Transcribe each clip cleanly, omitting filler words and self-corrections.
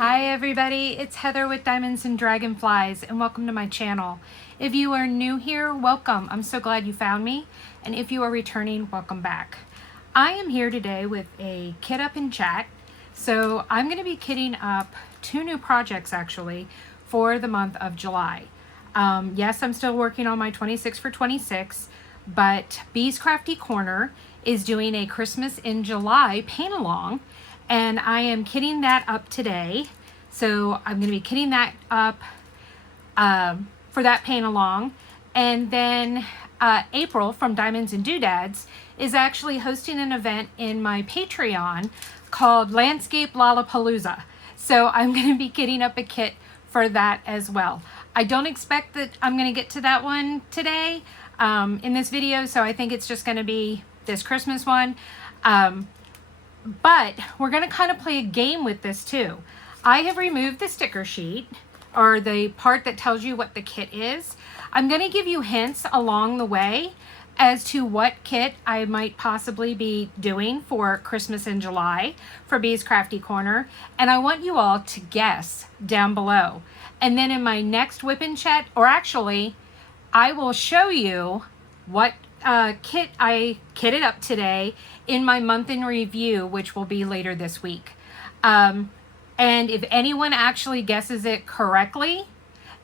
Hi everybody, it's Heather with Diamonds and Dragonflies and welcome to my channel. If you are new here, welcome. I'm so glad you found me. And if you are returning, welcome back. I am here today with a kit up and chat. So I'm going to be kitting up two new projects actually for the month of July. Yes, I'm still working on my 26 for 26, but Bee's Crafty Corner is doing a Christmas in July paint along. And I am kitting that up today. So I'm going to be kitting that up for that paint along. And then April from Diamonds and Doodads is actually hosting an event in my Patreon called Landscape Lollapalooza. So I'm going to be kitting up a kit for that as well. I don't expect that I'm going to get to that one today in this video. So I think it's just going to be this Christmas one. But we're going to kind of play a game with this too. I have removed the sticker sheet, or the part that tells you what the kit is. I'm going to give you hints along the way as to what kit I might possibly be doing for Christmas in July for Bee's Crafty Corner. And I want you all to guess down below. And then in my next whip and chat, or actually, I will show you what kit I kitted up today in my month in review, which will be later this week. And if anyone actually guesses it correctly,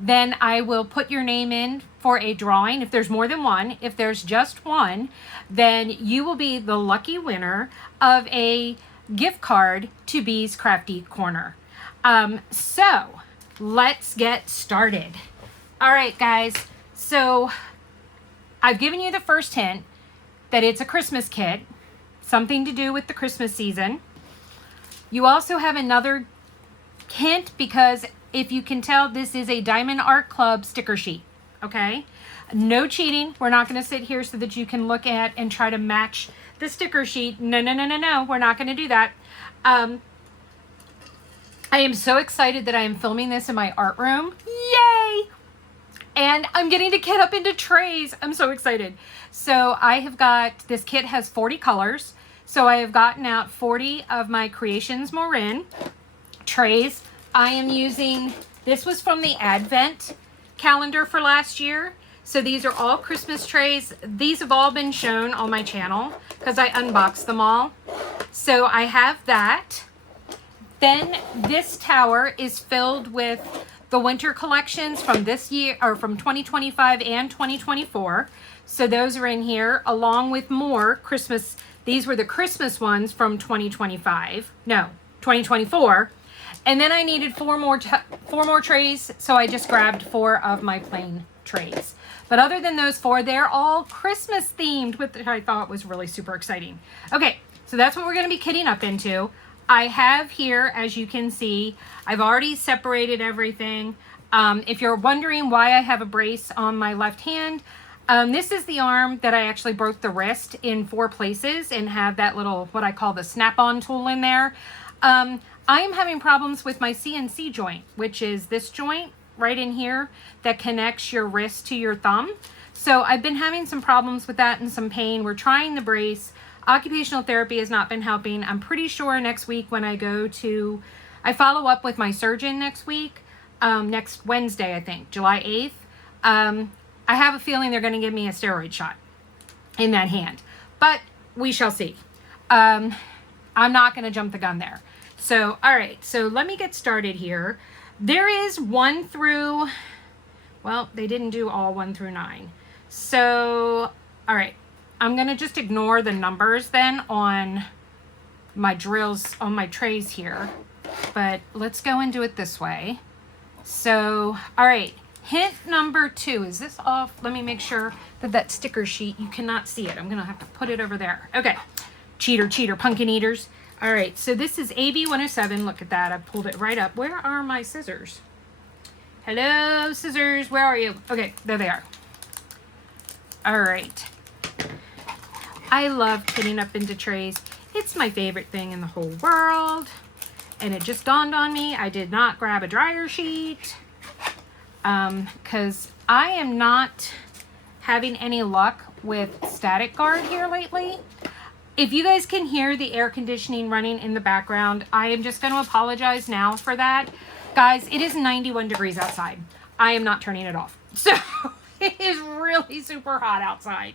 then I will put your name in for a drawing. If there's more than one, if there's just one, then you will be the lucky winner of a gift card to Bee's Crafty Corner. So let's get started. All right, guys. So I've given you the first hint that it's a Christmas kit, something to do with the Christmas season. You also have another hint because if you can tell, this is a Diamond Art Club sticker sheet, okay? No cheating. We're not going to sit here so that you can look at and try to match the sticker sheet. No, no, no, no, no. We're not going to do that. I am so excited that I am filming this in my art room. Yay! And I'm getting to kit up into trays. I'm so excited. So I have got, this kit has 40 colors. So I have gotten out 40 of my Creations Morin trays. I am using, this was from the Advent calendar for last year. So these are all Christmas trays. These have all been shown on my channel because I unboxed them all. So I have that. Then this tower is filled with the winter collections from this year, or from 2025 and 2024. So those are in here along with more Christmas. These were the Christmas ones from 2025. No, 2024. And then I needed four more trays. So I just grabbed 4 of my plain trays. But other than those 4, they're all Christmas themed, which I thought was really super exciting. Okay, so that's what we're going to be kitting up into. I have here, as you can see, I've already separated everything. If you're wondering why I have a brace on my left hand, this is the arm that I actually broke the wrist in 4 places and have that little, what I call the snap-on tool in there. I am having problems with my CNC joint, which is this joint right in here that connects your wrist to your thumb. So I've been having some problems with that and some pain. We're trying the brace. Occupational therapy has not been helping. I'm pretty sure next week when I I follow up with my surgeon next week, next Wednesday, I think, July 8th. I have a feeling they're going to give me a steroid shot in that hand, but we shall see. I'm not going to jump the gun there. So, all right, so let me get started here. There is 1 through, well, they didn't do all 1 through 9. So, all right. I'm going to just ignore the numbers then on my drills, on my trays here. But let's go and do it this way. So, all right. Hint number 2. Is this off? Let me make sure that that sticker sheet, you cannot see it. I'm going to have to put it over there. Okay. Cheater, cheater, pumpkin eaters. All right. So this is AB 107. Look at that. I pulled it right up. Where are my scissors? Hello, scissors. Where are you? Okay. There they are. All right. I love kitting up into trays. It's my favorite thing in the whole world. And it just dawned on me, I did not grab a dryer sheet because I am not having any luck with static guard here lately. If you guys can hear the air conditioning running in the background, I am just going to apologize now for that. Guys, it is 91 degrees outside. I am not turning it off. So it is really super hot outside.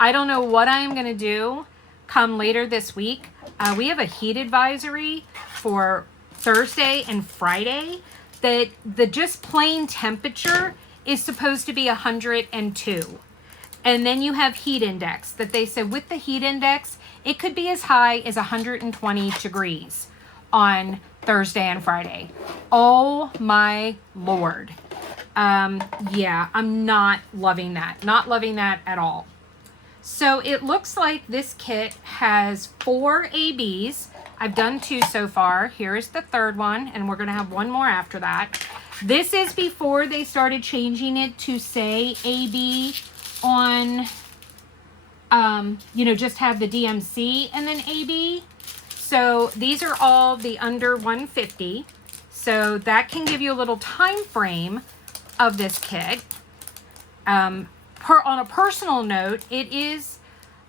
I don't know what I am going to do come later this week. We have a heat advisory for Thursday and Friday that the just plain temperature is supposed to be 102. And then you have heat index that they said with the heat index, it could be as high as 120 degrees on Thursday and Friday. Oh my Lord. Yeah, I'm not loving that. Not loving that at all. So it looks like this kit has 4 ABs. I've done 2 so far. Here is the third one, and we're going to have one more after that. This is before they started changing it to say AB on, you know, just have the DMC and then AB. So these are all the under 150. So that can give you a little time frame of this kit. On a personal note, it is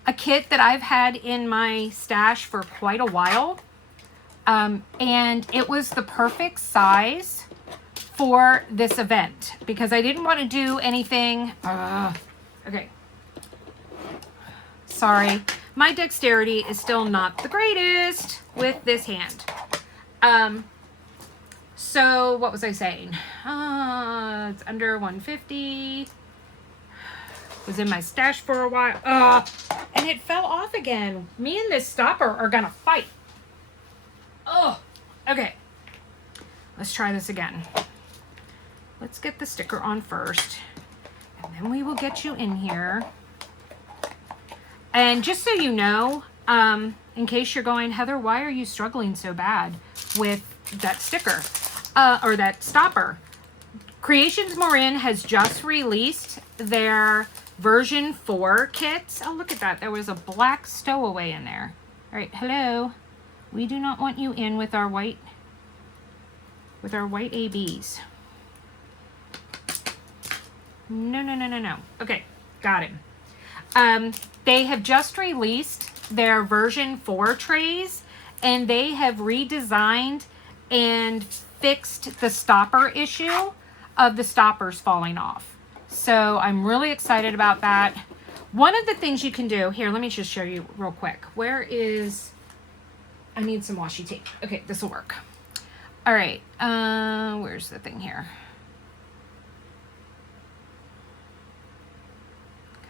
a kit that I've had in my stash for quite a while. And it was the perfect size for this event because I didn't want to do anything. Okay. Sorry. My dexterity is still not the greatest with this hand. So what was I saying? It's under 150. Was in my stash for a while. And it fell off again. Me and this stopper are gonna fight. Oh, okay. Let's try this again. Let's get the sticker on first. And then we will get you in here. And just so you know, in case you're going, Heather, why are you struggling so bad with that sticker or that stopper? Creations Morin has just released their version 4 kits. Oh, look at that. There was a black stowaway in there. All right, hello. We do not want you in with our white ABs. No, no, no, no, no. Okay, got him. They have just released their version 4 trays, and they have redesigned and fixed the stopper issue of the stoppers falling off. So I'm really excited about that. One of the things you can do, here, let me just show you real quick. Where is, I need some washi tape. Okay, this will work. All right, where's the thing here?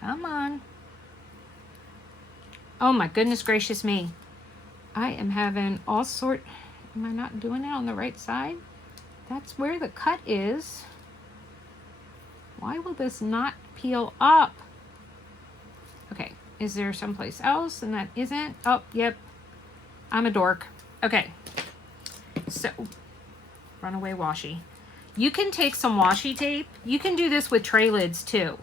Come on. Oh my goodness gracious me. I am having all sort, am I not doing it on the right side? That's where the cut is. Why will this not peel up? Okay, is there someplace else and that isn't? Oh, yep. I'm a dork. Okay, so runaway washi. You can take some washi tape. You can do this with tray lids too.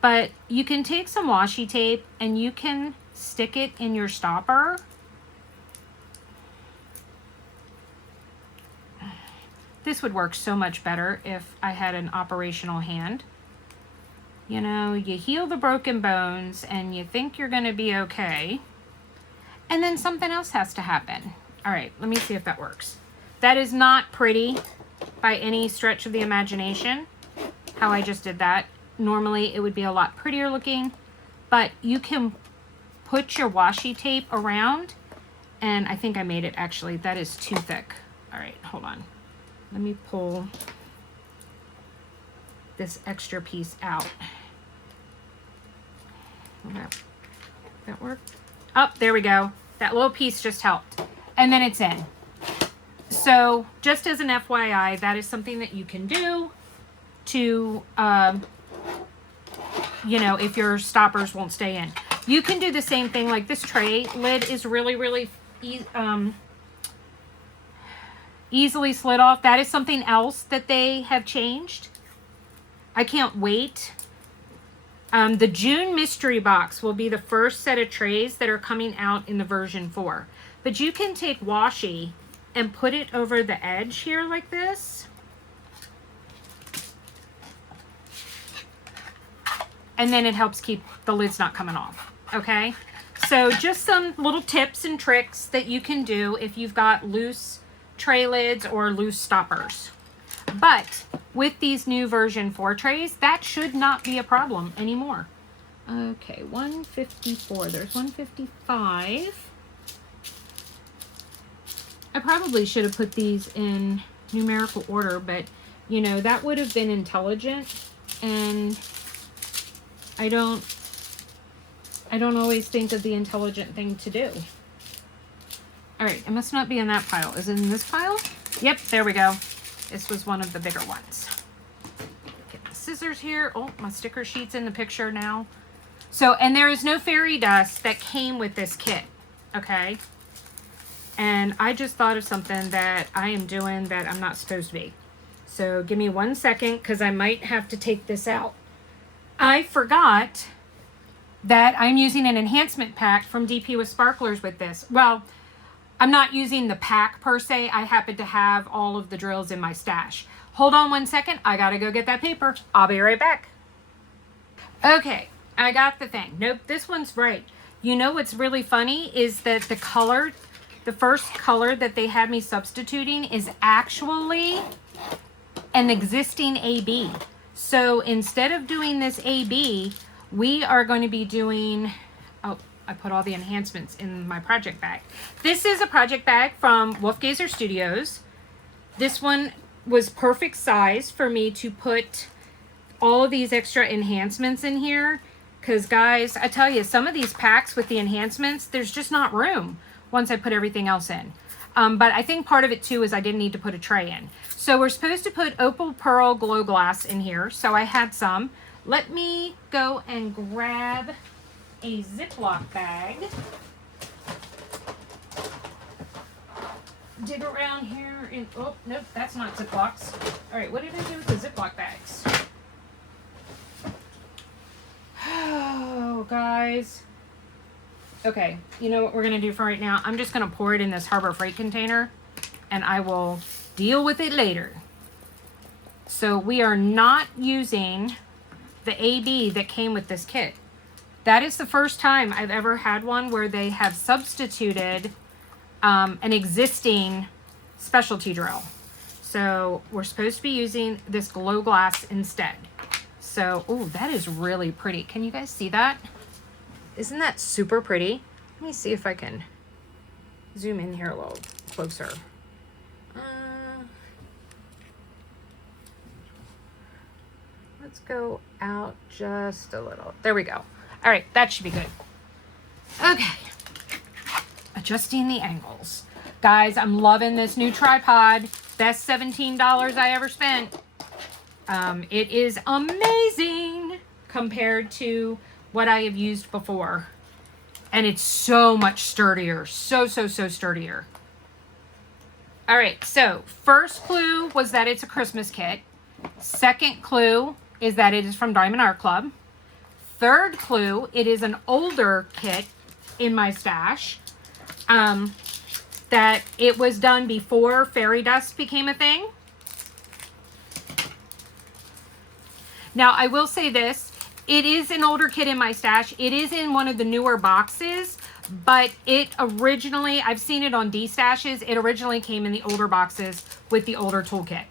But you can take some washi tape and you can stick it in your stopper. This would work so much better if I had an operational hand. You know, you heal the broken bones and you think you're going to be okay. And then something else has to happen. All right, let me see if that works. That is not pretty by any stretch of the imagination, how I just did that. Normally it would be a lot prettier looking, but you can put your washi tape around, and I think I made it actually. That is too thick. All right, hold on. Let me pull this extra piece out. Will that work? Oh, there we go. That little piece just helped. And then it's in. So just as an FYI, that is something that you can do to, you know, if your stoppers won't stay in. You can do the same thing. Like this tray lid is really, really easily slid off. That is something else that they have changed. I can't wait. The June mystery box will be the first set of trays that are coming out in the version 4. But you can take washi and put it over the edge here like this. And then it helps keep the lids not coming off. Okay? So just some little tips and tricks that you can do if you've got loose tray lids or loose stoppers. But with these new version 4 trays, that should not be a problem anymore. Okay, 154. There's 155. I probably should have put these in numerical order, but you know, that would have been intelligent, and I don't always think of the intelligent thing to do. All right, it must not be in that pile. Is it in this pile? Yep, there we go. This was one of the bigger ones. Get the scissors here. Oh, my sticker sheet's in the picture now. So, and there is no fairy dust that came with this kit, okay? And I just thought of something that I am doing that I'm not supposed to be. So give me 1 second, because I might have to take this out. I forgot that I'm using an enhancement pack from DP with Sparklers with this. Well, I'm not using the pack per se. I happen to have all of the drills in my stash. Hold on 1 second. I gotta go get that paper. I'll be right back. Okay, I got the thing. Nope, this one's right. You know what's really funny is that the color, the first color that they had me substituting is actually an existing AB. So instead of doing this AB, we are going to be doing, oh, I put all the enhancements in my project bag. This is a project bag from Wolfgazer Studios. This one was perfect size for me to put all of these extra enhancements in here. Because guys, I tell you, some of these packs with the enhancements, there's just not room once I put everything else in. But I think part of it too is I didn't need to put a tray in. So we're supposed to put Opal Pearl Glow Glass in here. So I had some. Let me go and grab a Ziploc bag. Dig around here in, oh, nope, that's not Ziplocs. All right, what did I do with the Ziploc bags? Oh, guys. Okay, you know what we're gonna do for right now? I'm just gonna pour it in this Harbor Freight container and I will deal with it later. So we are not using the AB that came with this kit. That is the first time I've ever had one where they have substituted an existing specialty drill. So we're supposed to be using this glow glass instead. So, oh, that is really pretty. Can you guys see that? Isn't that super pretty? Let me see if I can zoom in here a little closer. Let's go out just a little. There we go. All right, that should be good. Okay, adjusting the angles. Guys, I'm loving this new tripod. Best $17 I ever spent. It is amazing compared to what I have used before. And it's so much sturdier. So sturdier. All right, so first clue was that it's a Christmas kit. Second clue is that it is from Diamond Art Club. Third clue, it is an older kit in my stash. That it was done before fairy dust became a thing. Now, I will say this. It is an older kit in my stash. It is in one of the newer boxes, but it originally, I've seen it on D-stashes. It originally came in the older boxes with the older toolkit.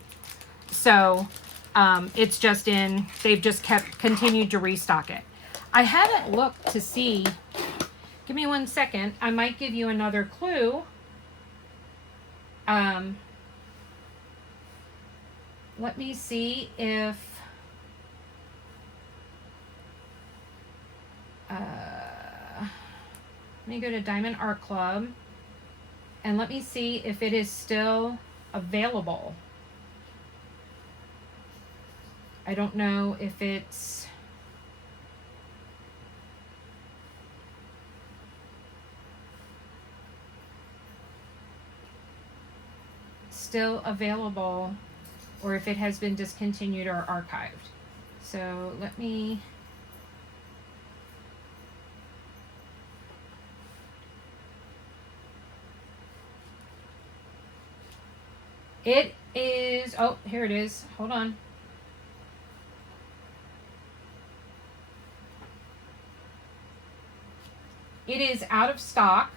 So, it's just in, they've just continued to restock it. I haven't looked to see, give me 1 second. I might give you another clue. Let me see if, let me go to Diamond Art Club and let me see if it is still available. I don't know if it's still available or if it has been discontinued or archived. So let me, it is, oh, here it is. Hold on. It is out of stock.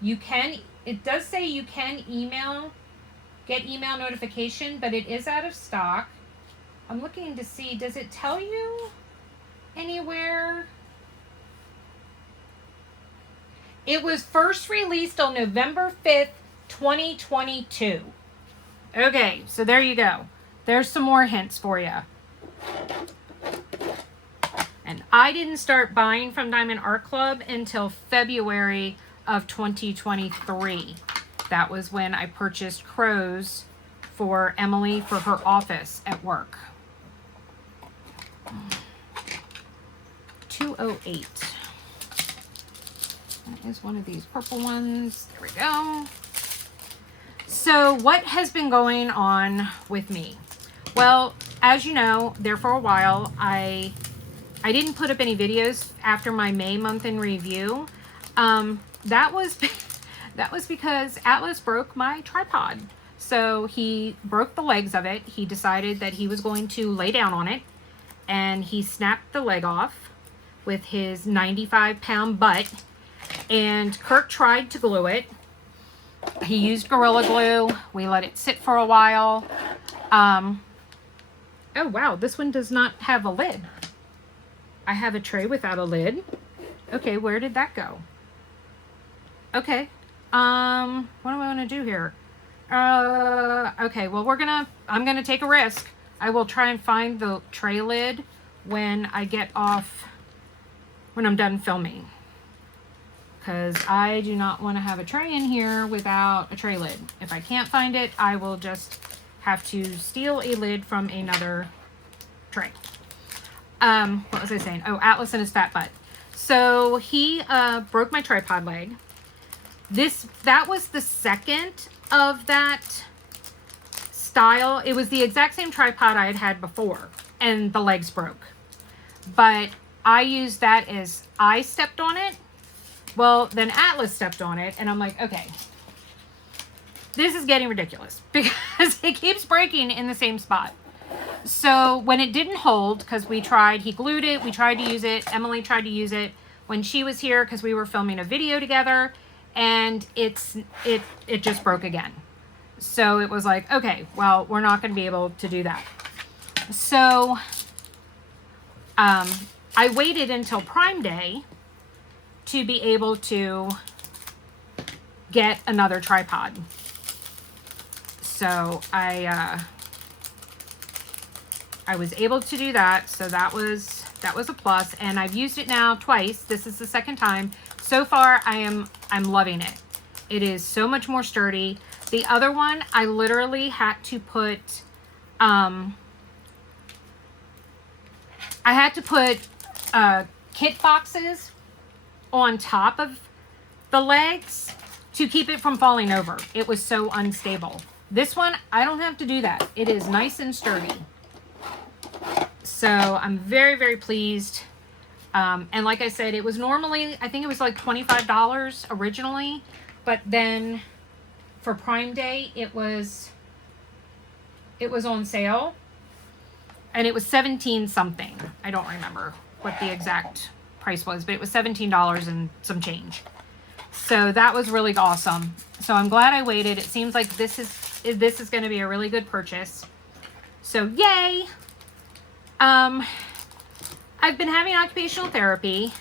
You can, it does say you can get email notification, but it is out of stock. I'm looking to see, does it tell you anywhere? It was first released on November 5th, 2022. Okay, so there you go. There's some more hints for you. And I didn't start buying from Diamond Art Club until February of 2023. That was when I purchased crows for Emily for her office at work. 208. That is one of these purple ones. There we go. So what has been going on with me? Well, as you know, there for a while, I didn't put up any videos after my May month in review. That was because Atlas broke my tripod. So he broke the legs of it. He decided that he was going to lay down on it, and he snapped the leg off with his 95-pound butt. And Kirk tried to glue it. He used Gorilla Glue. We let it sit for a while. Oh wow, this one does not have a lid. I have a tray without a lid. Okay, where did that go? Okay. What am I gonna do here? Okay, well I'm gonna take a risk. I will try and find the tray lid when I'm done filming. Because I do not want to have a tray in here without a tray lid. If I can't find it, I will just have to steal a lid from another tray. What was I saying? Oh, Atlas and his fat butt. So he broke my tripod leg. That was the second of that style. It was the exact same tripod I had had before, and the legs broke. But I used that as I stepped on it. Well, then Atlas stepped on it, and I'm like, okay, this is getting ridiculous because it keeps breaking in the same spot. So when it didn't hold, because he glued it, we tried to use it, Emily tried to use it when she was here because we were filming a video together, and it just broke again. So it was like, okay, well, we're not going to be able to do that. So I waited until Prime Day to be able to get another tripod. So I was able to do that, so that was a plus, and I've used it now twice. This is the second time. So far I'm loving it. It is so much more sturdy. The other one I literally had to put kit boxes on top of the legs to keep it from falling over. It was so unstable. This one, I don't have to do that. It is nice and sturdy. So I'm very, very pleased. And like I said, it was normally, I think it was like $25 originally, but then for Prime Day, it was on sale, and it was 17 something. I don't remember what the exact price was, but it was $17 and some change. So that was really awesome. So I'm glad I waited. It seems like this is going to be a really good purchase. So yay! I've been having occupational therapy.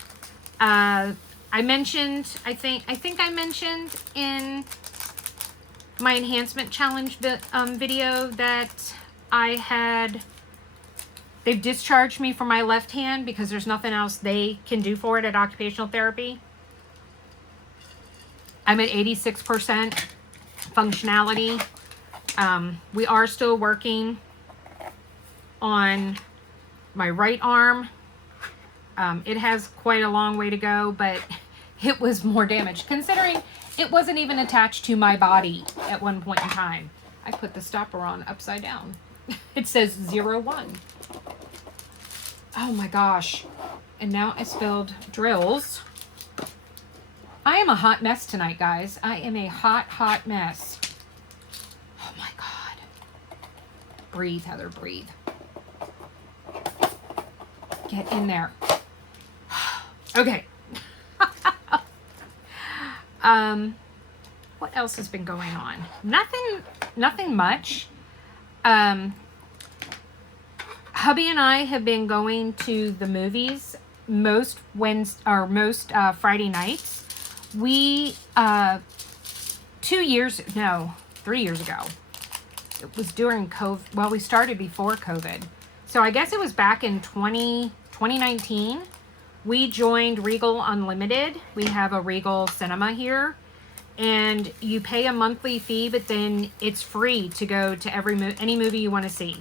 I think I mentioned in my enhancement challenge video that they've discharged me from my left hand because there's nothing else they can do for it at occupational therapy. I'm at 86% functionality. We are still working on my right arm. It has quite a long way to go, but it was more damaged considering it wasn't even attached to my body at one point in time. I put the stopper on upside down. It says 01. Oh my gosh. And now I spilled drills. I am a hot mess tonight, guys. I am a hot, hot mess. Oh my God. Breathe, Heather, breathe. Get in there. Okay. What else has been going on? Nothing much. Hubby and I have been going to the movies most Friday nights. We 3 years ago. It was during COVID. Well, we started before COVID. So I guess it was back in 2019. We joined Regal Unlimited. We have a Regal Cinema here. And you pay a monthly fee, but then it's free to go to any movie you want to see.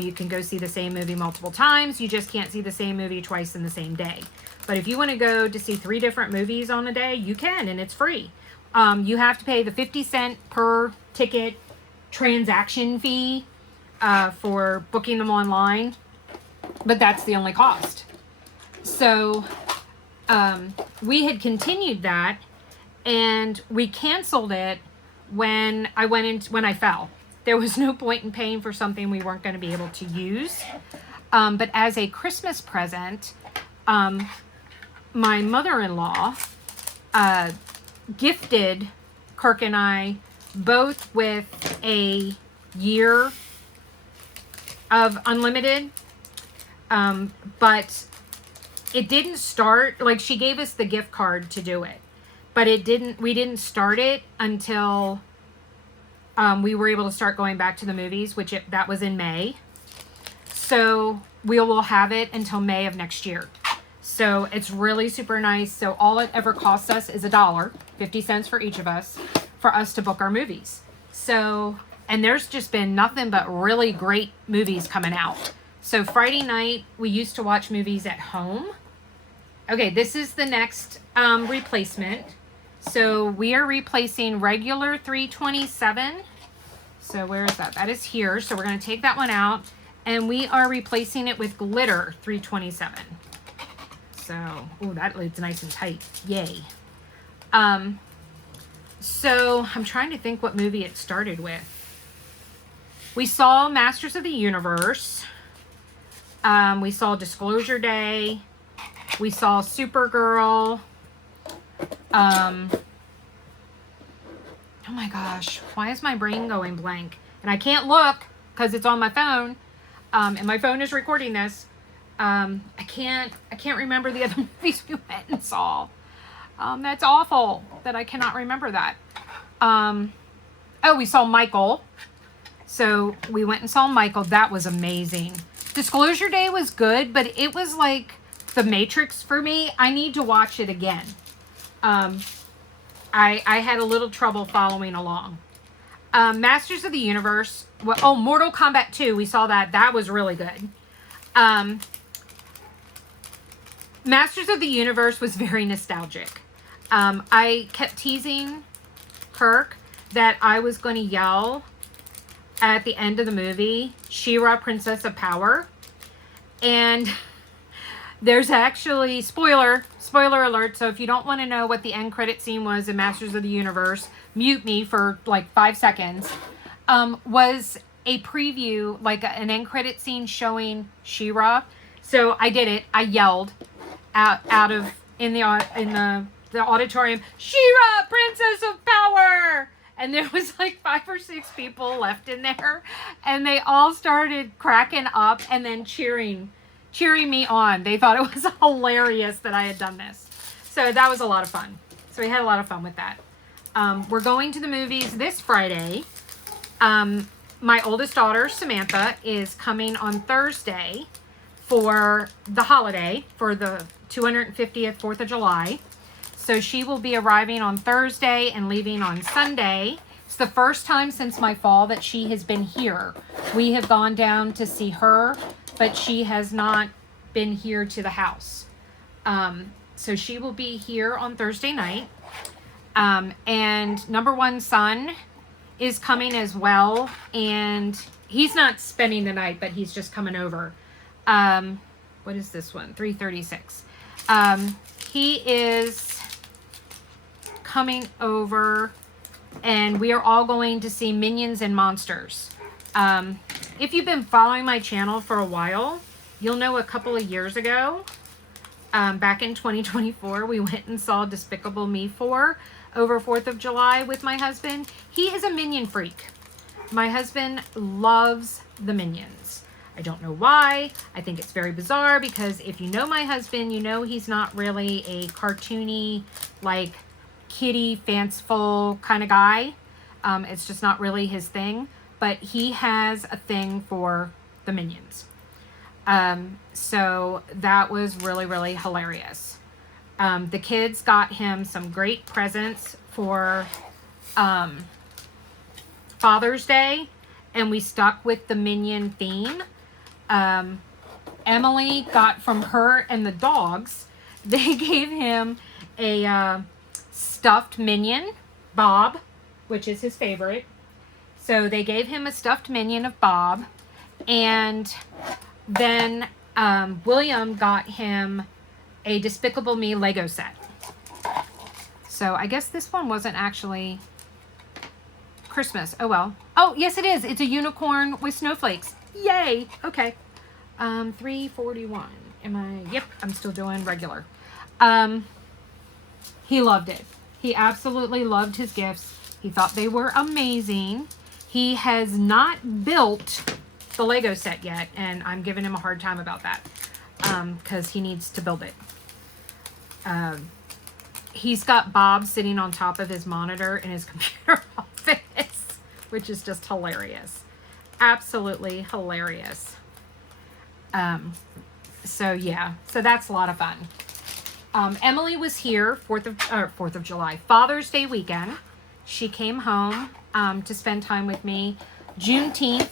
You can go see the same movie multiple times. You just can't see the same movie twice in the same day. But if you want to go to see 3 different movies on a day, you can, and it's free. You have to pay the 50-cent per ticket transaction fee for booking them online, but that's the only cost. So we had continued that, and we canceled it when I fell. There was no point in paying for something we weren't going to be able to use. But as a Christmas present, my mother-in-law gifted Kirk and I both with a year of unlimited. But it didn't start, like, she gave us the gift card to do it. But we didn't start it until we were able to start going back to the movies, that was in May. So we will have it until May of next year. So it's really super nice. So all it ever costs us is $1, 50 cents for each of us, for us to book our movies. So, and there's just been nothing but really great movies coming out. So Friday night, we used to watch movies at home. Okay, this is the next replacement. So we are replacing regular 327. So where is that? That is here. So we're going to take that one out. And we are replacing it with glitter 327. So, oh, that lid's nice and tight. Yay. So I'm trying to think what movie it started with. We saw Masters of the Universe. We saw Disclosure Day. We saw Supergirl. Oh my gosh, why is my brain going blank? And I can't look because it's on my phone. And my phone is recording this. I can't remember the other movies we went and saw. That's awful that I cannot remember that. Oh, we saw Michael. So we went and saw Michael. That was amazing. Disclosure Day was good, but it was like The Matrix for me. I need to watch it again. I had a little trouble following along. Masters of the Universe. Well, Mortal Kombat 2. We saw that. That was really good. Masters of the Universe was very nostalgic. I kept teasing Kirk that I was going to yell at the end of the movie, She-Ra, Princess of Power. And there's actually, spoiler alert, so if you don't want to know what the end credit scene was in Masters of the Universe, mute me for like 5 seconds, was a preview, like an end credit scene showing She-Ra. So I did it. I yelled in the auditorium, She-Ra, Princess of Power! And there was like 5 or 6 people left in there, and they all started cracking up and then cheering me on. They thought it was hilarious that I had done this. So that was a lot of fun. So we had a lot of fun with that. We're going to the movies this Friday. My oldest daughter, Samantha, is coming on Thursday for the holiday, for the 250th 4th of July. So she will be arriving on Thursday and leaving on Sunday. It's the first time since my fall that she has been here. We have gone down to see her, but she has not been here to the house. So she will be here on Thursday night. And number one son is coming as well. And he's not spending the night, but he's just coming over. What is this one? 336. He is coming over, and we are all going to see Minions and Monsters. If you've been following my channel for a while, you'll know a couple of years ago, back in 2024, we went and saw Despicable Me 4. over 4th of July with my husband. He is a Minion freak. My husband loves the Minions. I don't know why. I think it's very bizarre because if you know my husband, you know he's not really a cartoony, like kitty, fanciful kind of guy. It's just not really his thing. But he has a thing for the Minions. So that was really, really hilarious. The kids got him some great presents for Father's Day, and we stuck with the Minion theme. Emily got from her and the dogs, they gave him a stuffed Minion, Bob, which is his favorite. So they gave him a stuffed Minion of Bob, and then William got him a Despicable Me Lego set. So I guess this one wasn't actually Christmas. Oh well. Oh, yes it is. It's a unicorn with snowflakes. Yay. Okay. 341. Yep, I'm still doing regular. He loved it. He absolutely loved his gifts. He thought they were amazing. He has not built the Lego set yet, and I'm giving him a hard time about that because he needs to build it. He's got Bob sitting on top of his monitor in his computer office, which is just hilarious. Absolutely hilarious. So yeah, so that's a lot of fun. Emily was here 4th of July, Father's Day weekend. She came home to spend time with me. Juneteenth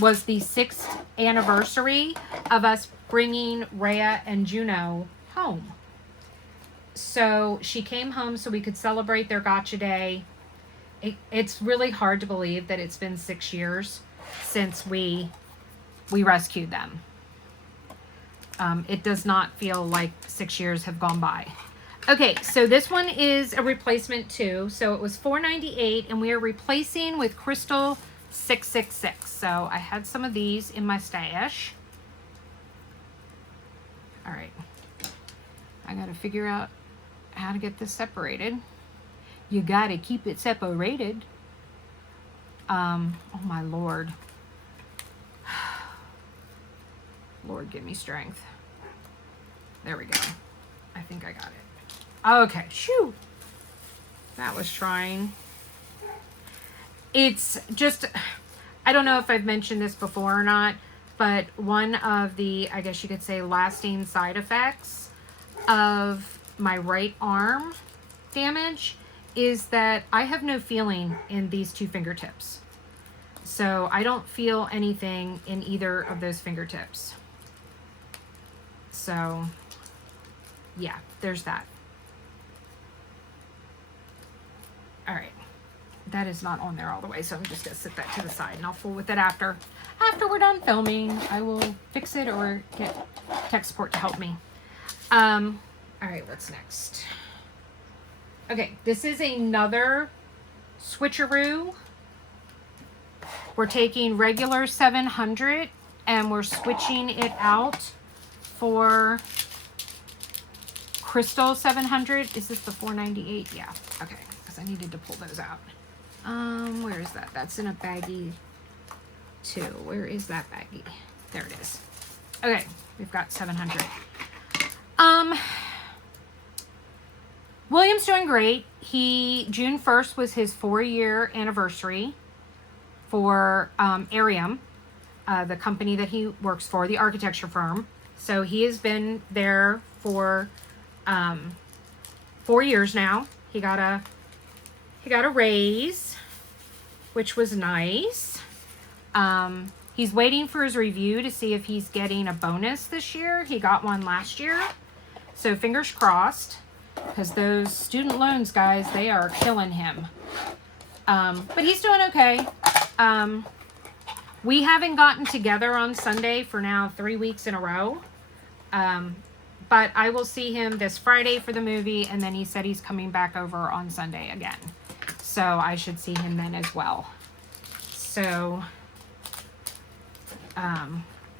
was the 6th anniversary of us bringing Rhea and Juno home. So she came home so we could celebrate their gotcha day. It's really hard to believe that it's been 6 years since we rescued them. It does not feel like 6 years have gone by. Okay, so this one is a replacement too. So it was $4.98 and we are replacing with Crystal 666. So I had some of these in my stash. All right. I got to figure out how to get this separated. You got to keep it separated. Oh my Lord. Lord, give me strength. There we go. I think I got it. Okay, shoo. That was trying. It's just, I don't know if I've mentioned this before or not, but one of the, I guess you could say, lasting side effects of my right arm damage is that I have no feeling in these two fingertips. So I don't feel anything in either of those fingertips. So yeah, there's that. All right, that is not on there all the way, so I'm just gonna set that to the side and I'll fool with it after we're done filming. I will fix it or get tech support to help me. All right, what's next? Okay, this is another switcheroo. We're taking regular 700 and we're switching it out for Crystal 700. Is this the 498? Yeah, okay, because I needed to pull those out. Where is that? That's in a baggie too. Where is that baggie? There it is. Okay, we've got 700. William's doing great. June 1st was his 4-year anniversary for Arium, the company that he works for, the architecture firm. So he has been there for 4 years now. He got a raise, which was nice. He's waiting for his review to see if he's getting a bonus this year. He got one last year. So fingers crossed, because those student loans, guys, they are killing him. But he's doing okay. We haven't gotten together on Sunday for now 3 weeks in a row. But I will see him this Friday for the movie, and then he said he's coming back over on Sunday again. So I should see him then as well. So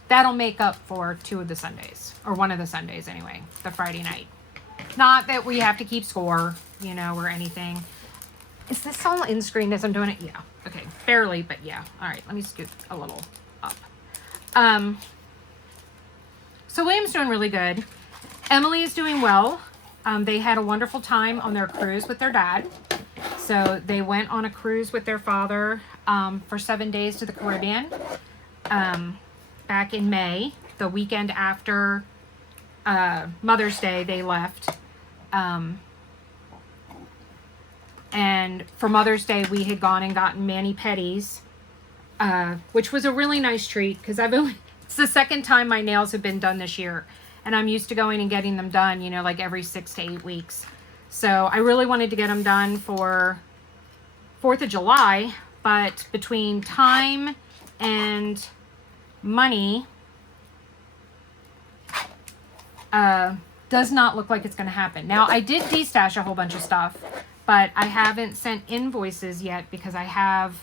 that'll make up for 2 of the Sundays, or 1 of the Sundays anyway, the Friday night. Not that we have to keep score, you know, or anything. Is this all in screen as I'm doing it? Yeah. Okay. Barely, but yeah. All right. Let me scoot a little up. So William's doing really good. Emily is doing well. They had a wonderful time on their cruise with their dad. So they went on a cruise with their father for 7 days to the Caribbean back in May, the weekend after Mother's Day. They left. And for Mother's Day, we had gone and gotten mani-pedis, which was a really nice treat because it's the second time my nails have been done this year. And I'm used to going and getting them done, you know, like every 6 to 8 weeks. So I really wanted to get them done for 4th of July, but between time and money, does not look like it's going to happen. Now, I did destash a whole bunch of stuff, but I haven't sent invoices yet because I have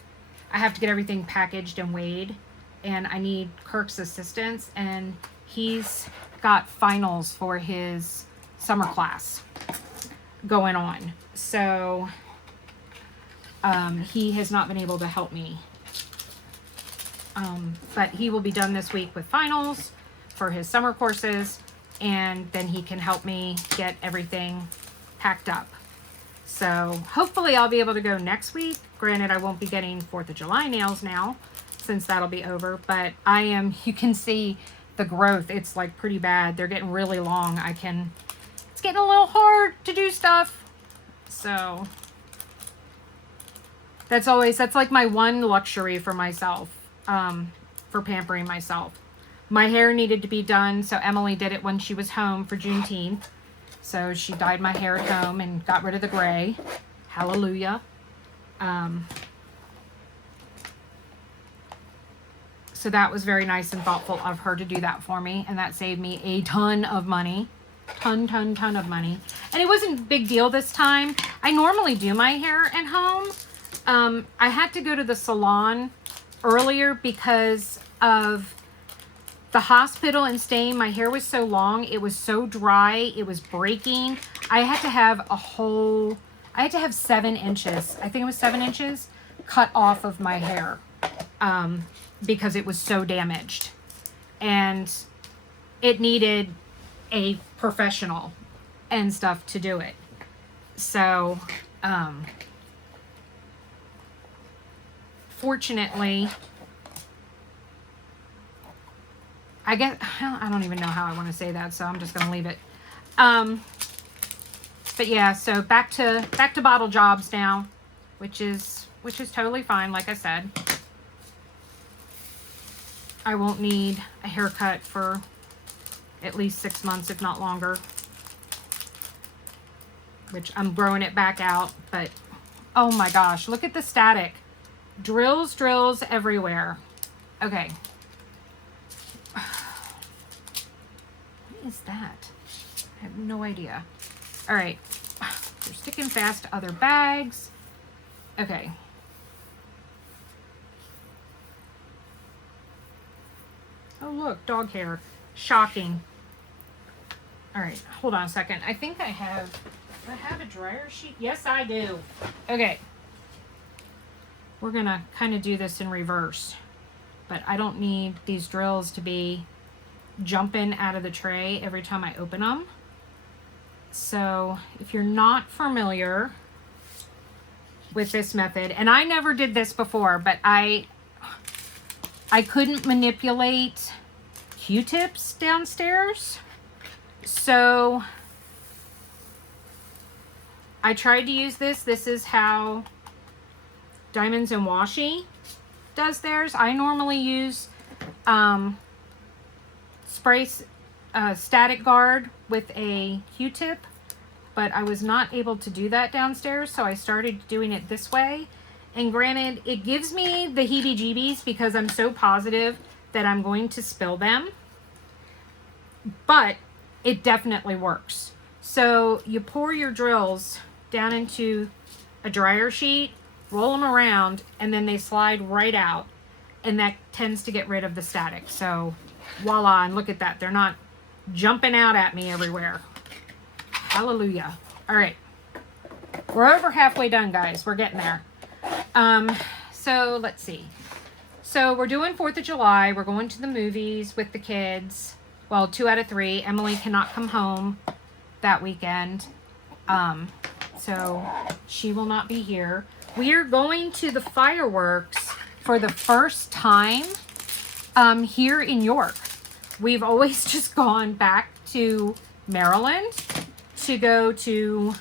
to get everything packaged and weighed, and I need Kirk's assistance, and he's got finals for his summer class going on. So he has not been able to help me. But he will be done this week with finals for his summer courses, and then he can help me get everything packed up. So hopefully I'll be able to go next week. Granted, I won't be getting 4th of July nails now since that'll be over, but you can see the growth. It's like pretty bad. They're getting really long. It's getting a little hard to do stuff. So that's like my one luxury for myself, for pampering myself. My hair needed to be done, so Emily did it when she was home for Juneteenth. So she dyed my hair at home and got rid of the gray. Hallelujah. So that was very nice and thoughtful of her to do that for me. And that saved me a ton of money. Ton of money. And it wasn't a big deal this time. I normally do my hair at home. I had to go to the salon earlier because of the hospital and staying. My hair was so long. It was so dry. It was breaking. I had to have 7 inches. I think it was 7 inches cut off of my hair. Because it was so damaged, and it needed a professional and stuff to do it. So, fortunately, I guess, I don't even know how I want to say that, so I'm just going to leave it. But yeah, so back to bottle jobs now, which is totally fine. Like I said, I won't need a haircut for at least 6 months, if not longer. Which I'm growing it back out, but oh my gosh, look at the static. Drills everywhere. Okay. What is that? I have no idea. All right. They're sticking fast to other bags. Okay. Oh, look, dog hair. Shocking. All right, hold on a second. I think do I have a dryer sheet? Yes, I do. Okay. We're going to kind of do this in reverse, but I don't need these drills to be jumping out of the tray every time I open them. So if you're not familiar with this method, and I never did this before, but I couldn't manipulate Q-tips downstairs. So I tried to use this. This is how Diamonds and Washi does theirs. I normally use spray static guard with a Q-tip, but I was not able to do that downstairs, so I started doing it this way. And granted, it gives me the heebie-jeebies because I'm so positive that I'm going to spill them, but it definitely works. So you pour your drills down into a dryer sheet, roll them around, and then they slide right out, and that tends to get rid of the static. So voila, and look at that. They're not jumping out at me everywhere. Hallelujah. All right. We're over halfway done, guys. We're getting there. So let's see. So we're doing 4th of July. We're going to the movies with the kids. Well, 2 out of 3. Emily cannot come home that weekend. So she will not be here. We are going to the fireworks for the first time here in York. We've always just gone back to Maryland to go to,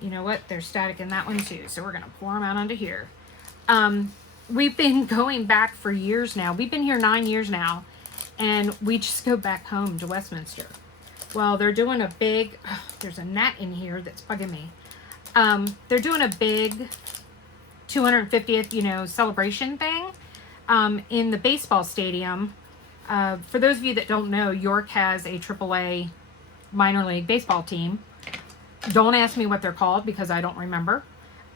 you know what, there's static in that one too, so we're gonna pour them out onto here. We've been going back for years now. We've been here 9 years now, and we just go back home to Westminster. Well, they're doing a big, there's a gnat in here that's bugging me. They're doing a big 250th, you know, celebration thing in the baseball stadium. For those of you that don't know, York has a AAA minor league baseball team. Don't ask me what they're called because I don't remember.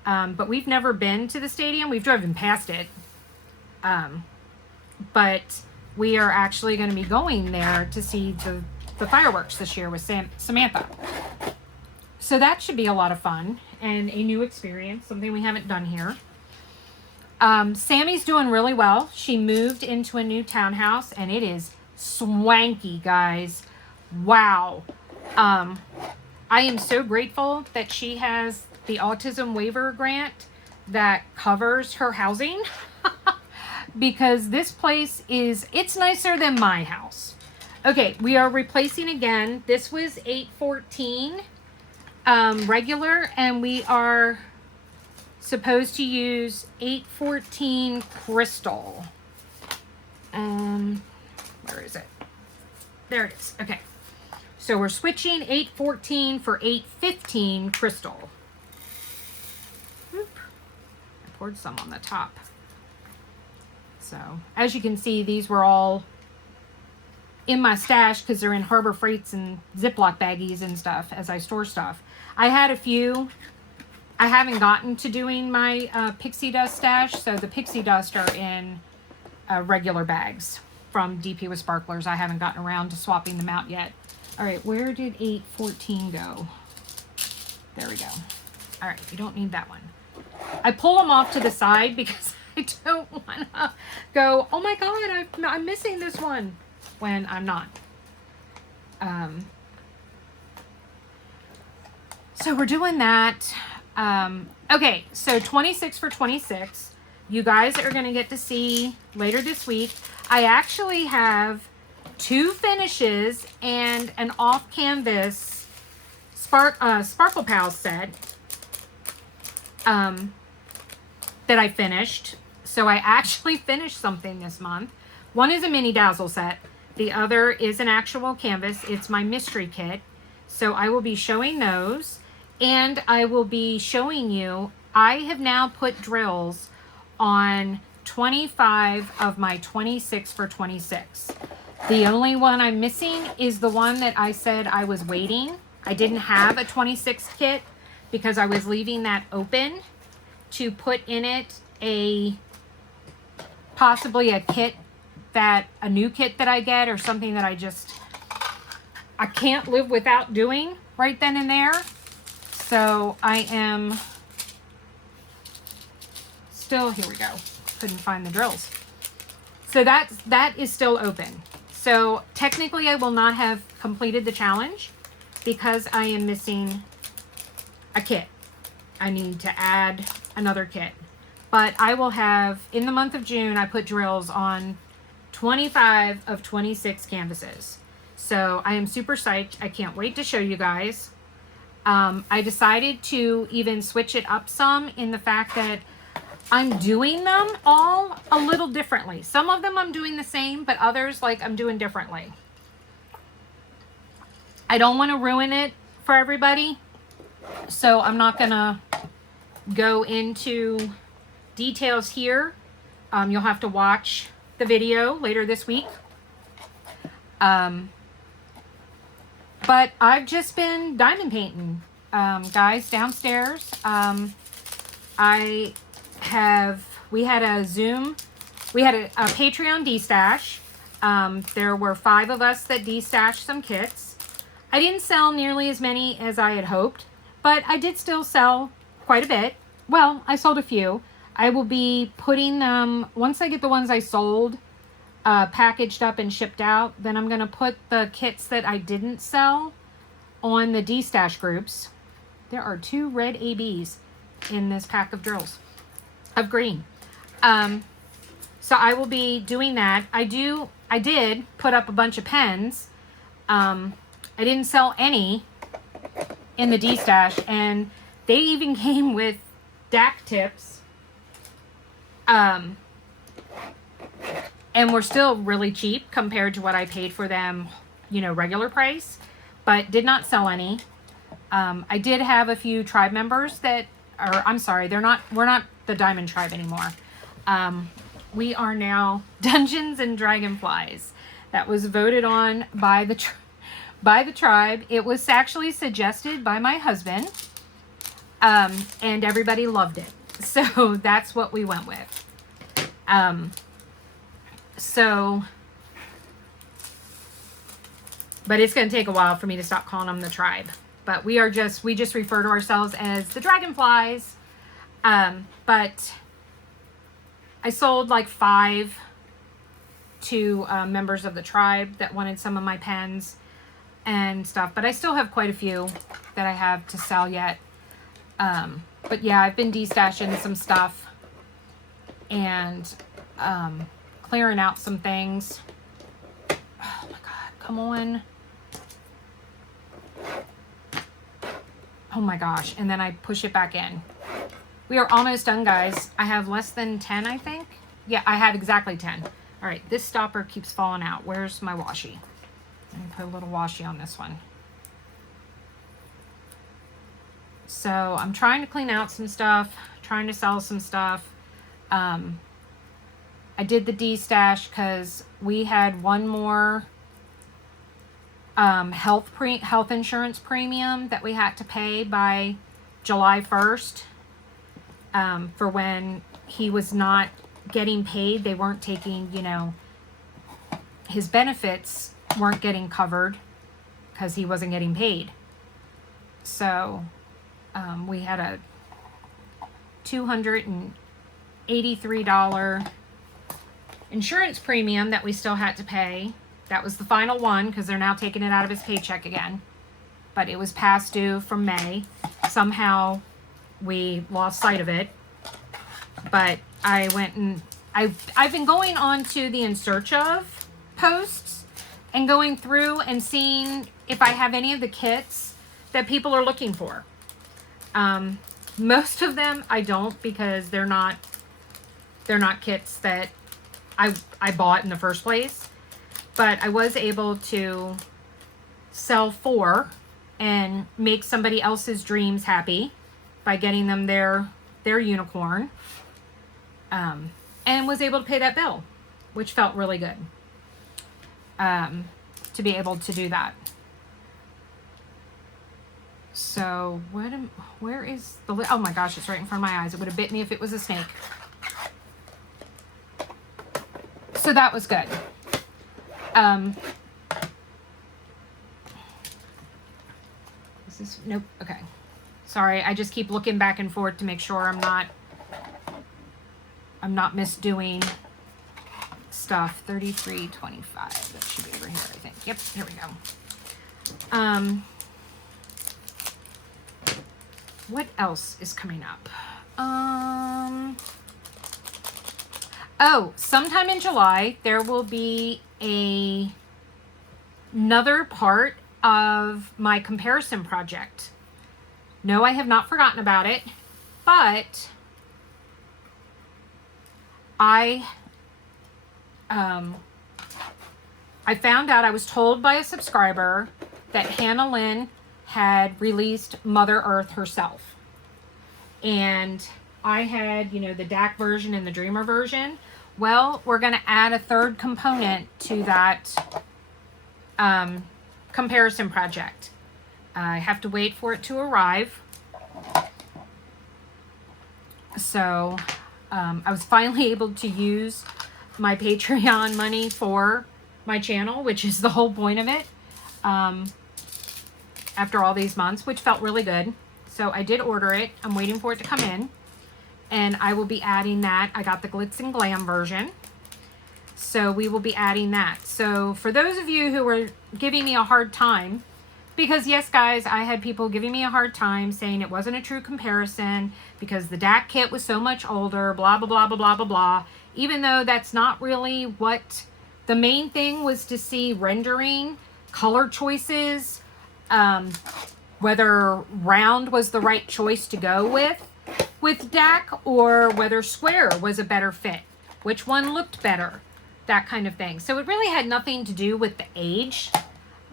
But we've never been to the stadium. We've driven past it. But we are actually going to be going there to see the fireworks this year with Samantha. So that should be a lot of fun and a new experience, something we haven't done here. Sammy's doing really well. She moved into a new townhouse and it is swanky, guys. Wow. I am so grateful that she has the autism waiver grant that covers her housing because this place it's nicer than my house. Okay, we are replacing again. This was 814 regular, and we are supposed to use 814 crystal. Where is it? There it is. Okay. So we're switching 814 for 815 crystal. Whoop. I poured some on the top. So as you can see, these were all in my stash because they're in Harbor Freights and Ziploc baggies and stuff as I store stuff. I had a few. I haven't gotten to doing my pixie dust stash, so the pixie dust are in regular bags from DP with Sparklers. I haven't gotten around to swapping them out yet. All right, where did 814 go? There we go. All right, you don't need that one. I pull them off to the side because I don't want to go, oh my God, I'm missing this one when I'm not. So we're doing that. Okay, so 26 for 26. You guys are going to get to see later this week. I actually have 2 finishes and an off-canvas Sparkle Pals set that I finished. So I actually finished something this month. One is a mini dazzle set. The other is an actual canvas. It's my mystery kit. So I will be showing those. And I will be showing you, I have now put drills on 25 of my 26 for 26. The only one I'm missing is the one that I said I was waiting. I didn't have a 26 kit because I was leaving that open to put in it possibly a kit a new kit that I get or something that I can't live without doing right then and there. So I am still, here we go. Couldn't find the drills. So that is still open. So technically I will not have completed the challenge because I am missing a kit. I need to add another kit. But I will have, in the month of June, I put drills on 25 of 26 canvases. So I am super psyched. I can't wait to show you guys. I decided to even switch it up some in the fact that I'm doing them all a little differently. Some of them I'm doing the same, but others like I'm doing differently. I don't want to ruin it for everybody, so I'm not going to go into details here. You'll have to watch the video later this week. But I've just been diamond painting, guys, downstairs. We had a Patreon de-stash. There were 5 of us that de-stashed some kits. I didn't sell nearly as many as I had hoped, but I did still sell quite a bit. Well, I sold a few. I will be putting them, once I get the ones I sold packaged up and shipped out, then I'm going to put the kits that I didn't sell on the D-stash groups. There are 2 red ABs in this pack of drills of green. So I will be doing that. I did put up a bunch of pens. I didn't sell any in the D-stash, and they even came with DAC tips. And were still really cheap compared to what I paid for them, you know, regular price, but did not sell any. I did have a few tribe members that are, I'm sorry, we're not the Diamond Tribe anymore. We are now Dungeons and Dragonflies. That was voted on by the tribe. It was actually suggested by my husband, and everybody loved it. So that's what we went with. But it's going to take a while for me to stop calling them the tribe. But we just refer to ourselves as the Dragonflies. But I sold like 5 to members of the tribe that wanted some of my pens and stuff. But I still have quite a few that I have to sell yet. But yeah, I've been de-stashing some stuff and clearing out some things. Oh my God, come on. Oh my gosh, and then I push it back in. We are almost done, guys. I have less than 10, I think. Yeah, I have exactly 10. All right, this stopper keeps falling out. Where's my washi? Let me put a little washi on this one. So I'm trying to clean out some stuff, trying to sell some stuff. I did the D-stash because we had one more health insurance premium that we had to pay by July 1st for when he was not getting paid. They weren't taking, you know, his benefits weren't getting covered because he wasn't getting paid. So we had a $283 insurance premium that we still had to pay. That was the final one because they're now taking it out of his paycheck again. But it was past due from May. Somehow we lost sight of it. But I went and I've been going on to the In Search Of posts and going through and seeing if I have any of the kits that people are looking for. Most of them I don't, because they're not kits that I bought in the first place. But I was able to sell 4 and make somebody else's dreams happy by getting them their unicorn. And was able to pay that bill, which felt really good. To be able to do that. So where is the, oh my gosh, it's right in front of my eyes. It would have bit me if it was a snake. So that was good. Is this, nope, okay. Sorry, I just keep looking back and forth to make sure I'm not misdoing stuff. 33.25, that should be over here, I think. Yep, here we go. What else is coming up? Oh, sometime in July, there will be another part of my comparison project. No, I have not forgotten about it, but I found out, I was told by a subscriber that Hannah Lynn had released Mother Earth herself. And I had, you know, the DAC version and the Dreamer version. Well, we're going to add a third component to that comparison project. I have to wait for it to arrive. So I was finally able to use my Patreon money for my channel, which is the whole point of it. after all these months, which felt really good. So I did order it. I'm waiting for it to come in. And I will be adding that. I got the Glitz and Glam version. So we will be adding that. So for those of you who were giving me a hard time, because yes, guys, I had people giving me a hard time saying it wasn't a true comparison because the DAC kit was so much older, blah, blah, blah, blah, blah, blah, blah. Even though that's not really what the main thing was, to see rendering, color choices, whether round was the right choice to go with DAC, or whether square was a better fit, which one looked better, that kind of thing. So it really had nothing to do with the age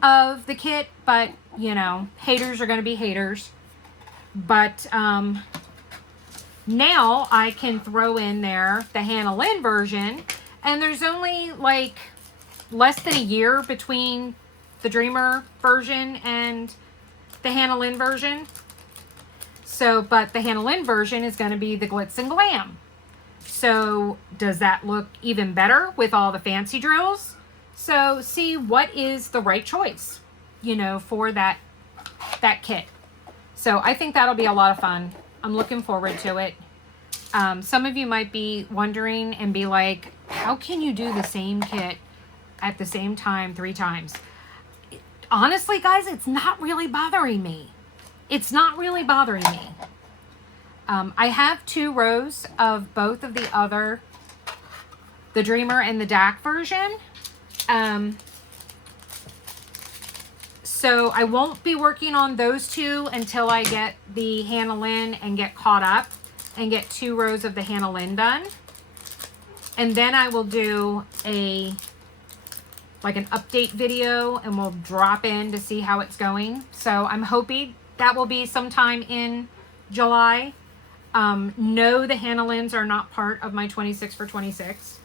of the kit, but you know, haters are going to be haters. But now I can throw in there the Hannah Lynn version, and there's only like less than a year between the Dreamer version and the Hannah Lynn version. So, but the Hannah Lynn version is going to be the Glitz and Glam. So does that look even better with all the fancy drills? So see what is the right choice, you know, for that kit. So I think that'll be a lot of fun. I'm looking forward to it. Some of you might be wondering and be like, how can you do the same kit at the same time 3 times? Honestly, guys, it's not really bothering me. It's not really bothering me. I have 2 rows of both of the Dreamer and the DAC version. So I won't be working on those 2 until I get the Hannah Lynn and get caught up and get 2 rows of the Hannah Lynn done. And then I will do like an update video, and we'll drop in to see how it's going. So I'm hoping that will be sometime in July. No, the Hannah Lynn's are not part of my 26 for 26.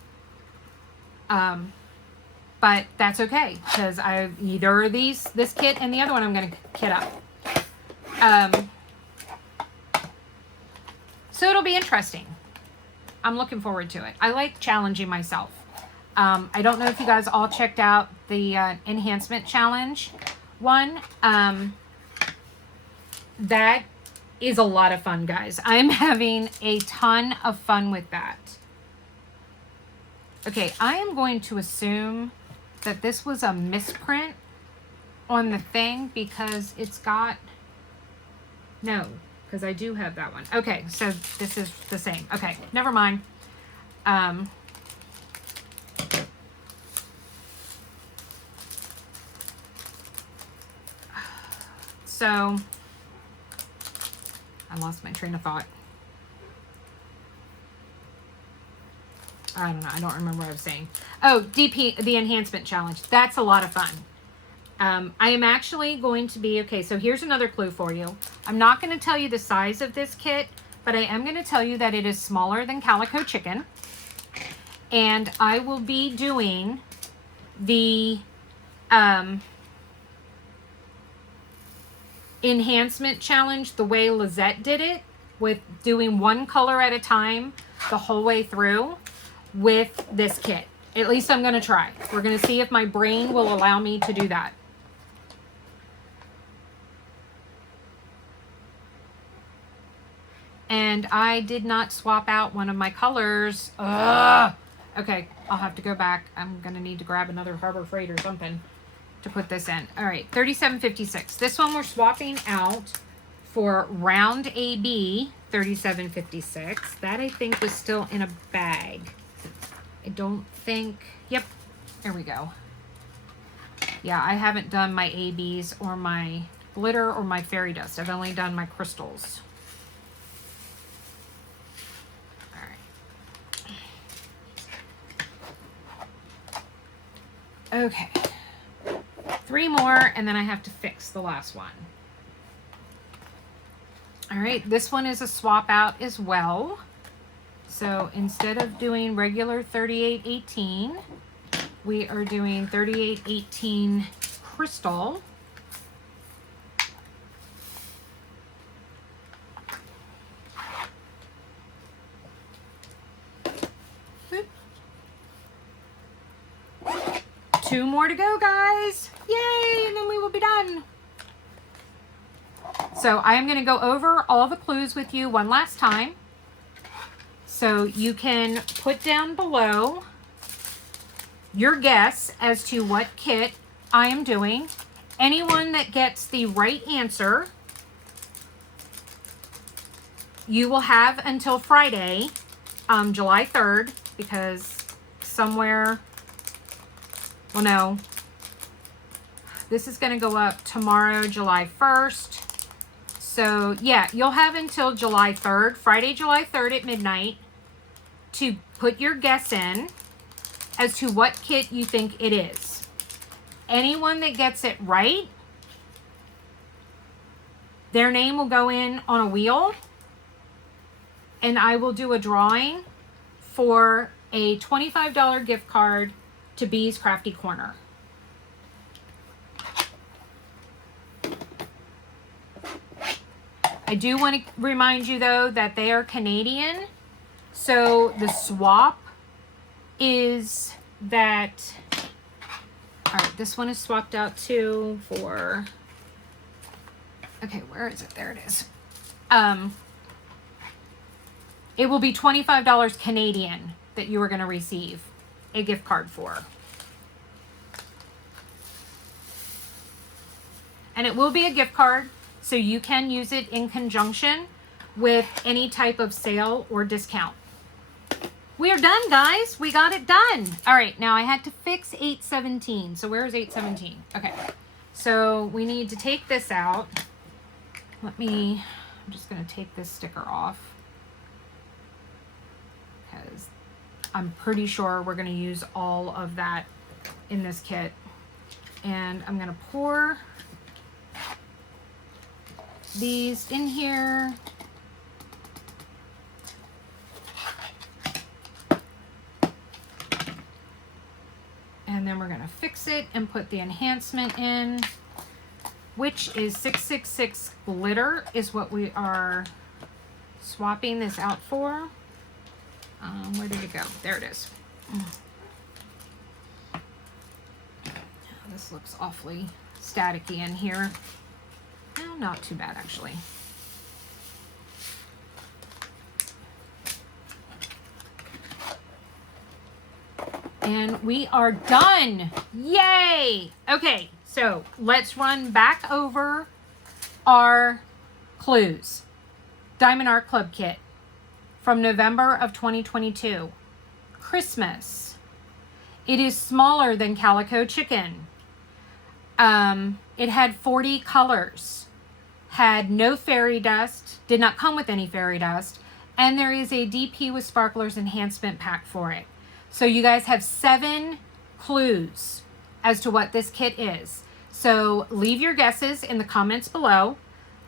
But that's okay, because I either this kit and the other one I'm going to kit up. So it'll be interesting. I'm looking forward to it. I like challenging myself. I don't know if you guys all checked out the enhancement challenge one. That is a lot of fun, guys. I'm having a ton of fun with that. Okay, I am going to assume that this was a misprint on the thing because it's got... No, because I do have that one. Okay, so this is the same. Okay, never mind. So, I lost my train of thought. I don't know. I don't remember what I was saying. Oh, DP, the enhancement challenge. That's a lot of fun. I am actually going to be... Okay, so here's another clue for you. I'm not going to tell you the size of this kit, but I am going to tell you that it is smaller than Calico Chicken. And I will be doing the enhancement challenge the way Lizette did it, with doing one color at a time the whole way through with this kit. At least I'm going to try. We're going to see if my brain will allow me to do that. And I did not swap out one of my colors. Ugh. Okay, I'll have to go back. I'm going to need to grab another Harbor Freight or something to put this in. All right, 3756. This one we're swapping out for round AB 3756. That I think was still in a bag. I don't think... Yep, there we go. Yeah, I haven't done my ABs or my glitter or my fairy dust. I've only done my crystals. Okay, 3 more, and then I have to fix the last one. All right, this one is a swap out as well. So instead of doing regular 3818, we are doing 3818 crystal. Boop. 2 more to go, guys. Yay, and then we will be done. So I am going to go over all the clues with you one last time. So you can put down below your guess as to what kit I am doing. Anyone that gets the right answer, you will have until Friday, July 3rd, because somewhere, well, no, this is going to go up tomorrow, July 1st. So yeah, you'll have until July 3rd, Friday, July 3rd at midnight, to put your guess in as to what kit you think it is. Anyone that gets it right, their name will go in on a wheel, and I will do a drawing for a $25 gift card to Bee's Crafty Corner. I do want to remind you though that they are Canadian, so the swap is that, all right, this one is swapped out too for, okay, where is it? There it is. It will be $25 Canadian that you are going to receive a gift card for. And it will be a gift card, so you can use it in conjunction with any type of sale or discount. We are done, guys. We got it done. All right, now I had to fix 817. So where is 817? Okay, so we need to take this out. I'm just going to take this sticker off, because I'm pretty sure we're going to use all of that in this kit. And I'm going to pour these in here. And then we're going to fix it and put the enhancement in, which is 666 glitter is what we are swapping this out for. Where did it go? There it is. This looks awfully staticky in here. No, not too bad actually. And we are done. Yay! Okay, so let's run back over our clues. Diamond Art Club kit from November of 2022. Christmas. It is smaller than Calico Chicken. It had 40 colors. Had no fairy dust. Did not come with any fairy dust. And there is a DP with Sparklers enhancement pack for it. So you guys have 7 clues as to what this kit is. So leave your guesses in the comments below.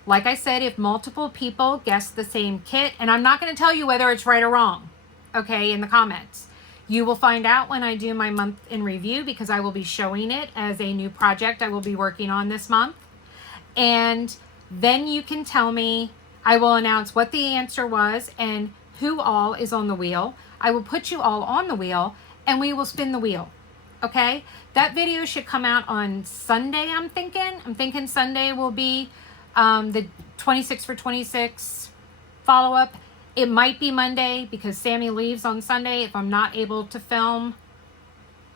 Like I said, if multiple people guess the same kit, and I'm not going to tell you whether it's right or wrong, okay, in the comments. You will find out when I do my month in review, because I will be showing it as a new project I will be working on this month. And then you can tell me, I will announce what the answer was and who all is on the wheel. I will put you all on the wheel and we will spin the wheel. Okay? That video should come out on Sunday, I'm thinking. I'm thinking Sunday will be the 26 for 26 follow-up. It might be Monday because Sammy leaves on Sunday. If I'm not able to film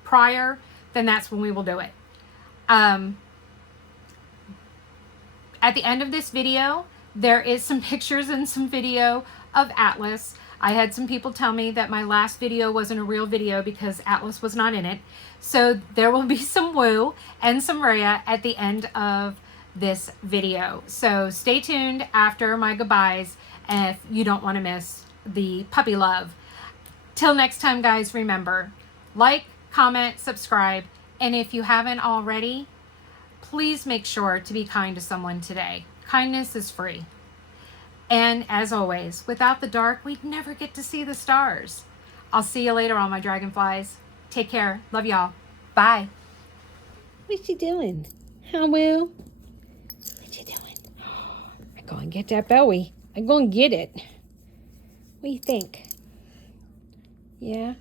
prior, then that's when we will do it. At the end of this video, there is some pictures and some video of Atlas. I had some people tell me that my last video wasn't a real video because Atlas was not in it. So there will be some woo and some Rhea at the end of this video. So stay tuned after my goodbyes if you don't want to miss the puppy love. Till next time, guys, remember, like, comment, subscribe, and if you haven't already, please make sure to be kind to someone today. Kindness is free. And as always, without the dark, we'd never get to see the stars. I'll see you later on my dragonflies. Take care. Love y'all. Bye. What's she doing? Huh, Will? What you doing? I'm going to get that Bowie. I'm going to get it. What do you think? Yeah?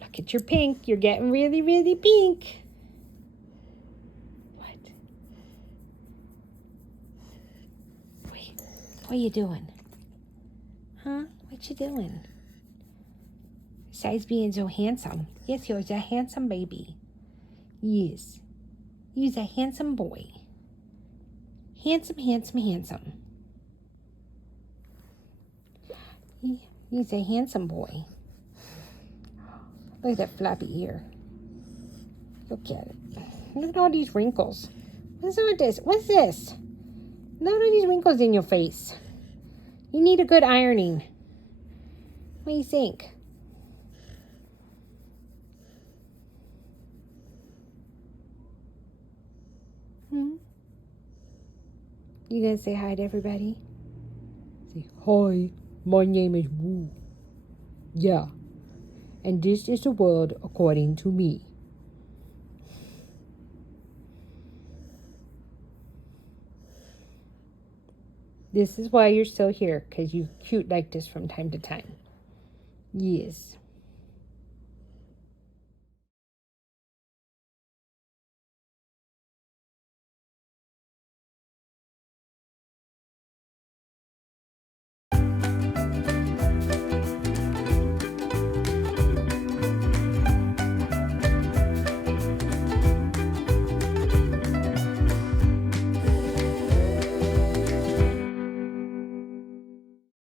Look at your pink. You're getting really, really pink. What? What you doing? Huh? What you doing? Besides being so handsome. Yes, you're a handsome baby. Yes. You're a handsome boy. Handsome, handsome, handsome. He's a handsome boy. Look at that flappy ear. Look at it. Look at all these wrinkles. What's all this? What's this? Look at all these wrinkles in your face. You need a good ironing. What do you think? You gonna say hi to everybody? Say, hi, my name is Woo. Yeah, and this is the world according to me. This is why you're still here, because you're cute like this from time to time. Yes.